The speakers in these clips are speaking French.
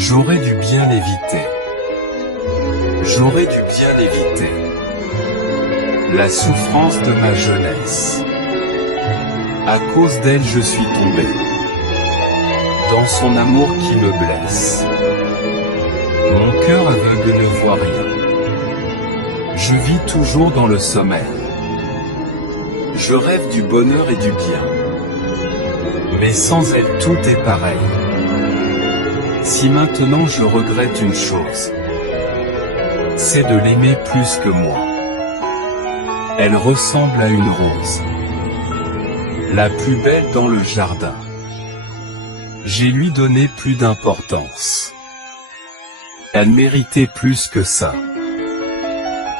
J'aurais dû bien l'éviter. J'aurais dû bien éviter la souffrance de ma jeunesse. À cause d'elle je suis tombé dans son amour qui me blesse. Mon cœur aveugle ne voit rien. Je vis toujours dans le sommeil. Je rêve du bonheur et du bien. Mais sans elle tout est pareil. Si maintenant je regrette une chose, c'est de l'aimer plus que moi. Elle ressemble à une rose, la plus belle dans le jardin. J'ai lui donné plus d'importance. Elle méritait plus que ça.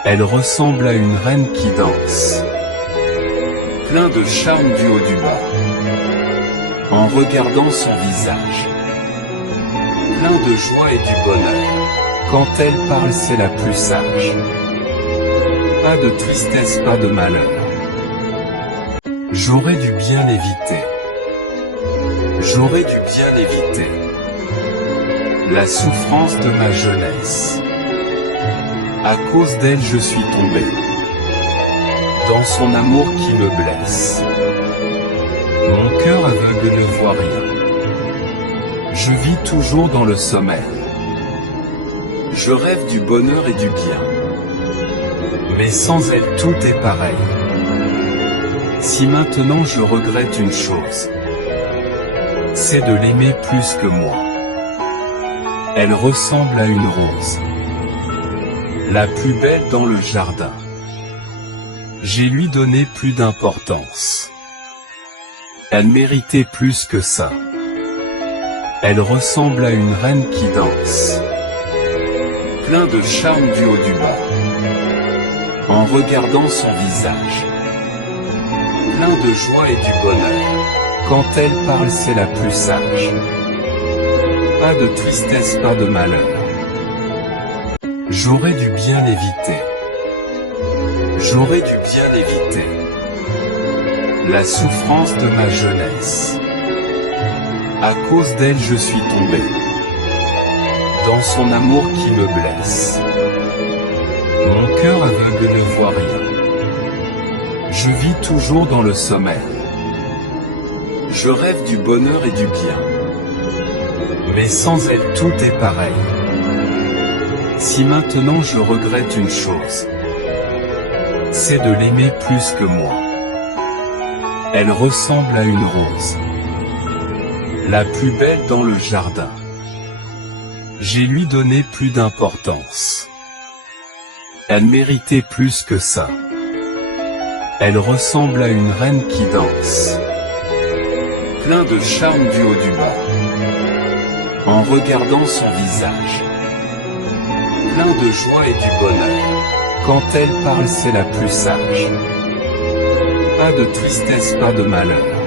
Elle ressemble à une reine qui danse, plein de charme du haut du bas. En regardant son visage, plein de joie et du bonheur. Quand elle parle, c'est la plus sage. Pas de tristesse, pas de malheur. J'aurais dû bien l'éviter. J'aurais dû bien éviter la souffrance de ma jeunesse. À cause d'elle je suis tombé dans son amour qui me blesse. Mon cœur aveugle ne voit rien. Je vis toujours dans le sommeil. Je rêve du bonheur et du bien. Mais sans elle tout est pareil. Si maintenant je regrette une chose, c'est de l'aimer plus que moi. Elle ressemble à une rose, la plus belle dans le jardin. J'ai lui donné plus d'importance. Elle méritait plus que ça. Elle ressemble à une reine qui danse, plein de charme du haut du bas. En regardant son visage, plein de joie et du bonheur. Quand elle parle, c'est la plus sage. Pas de tristesse, pas de malheur. J'aurais dû bien l'éviter. J'aurais dû bien éviter la souffrance de ma jeunesse. À cause d'elle je suis tombé dans son amour qui me blesse. Mon cœur aveugle ne voit rien. Je vis toujours dans le sommeil. Je rêve du bonheur et du bien. Mais sans elle tout est pareil. Si maintenant je regrette une chose, c'est de l'aimer plus que moi. Elle ressemble à une rose, la plus belle dans le jardin. J'ai lui donné plus d'importance. Elle méritait plus que ça. Elle ressemble à une reine qui danse, plein de charme du haut du bas. En regardant son visage, plein de joie et du bonheur. Quand elle parle, c'est la plus sage. Pas de tristesse, pas de malheur.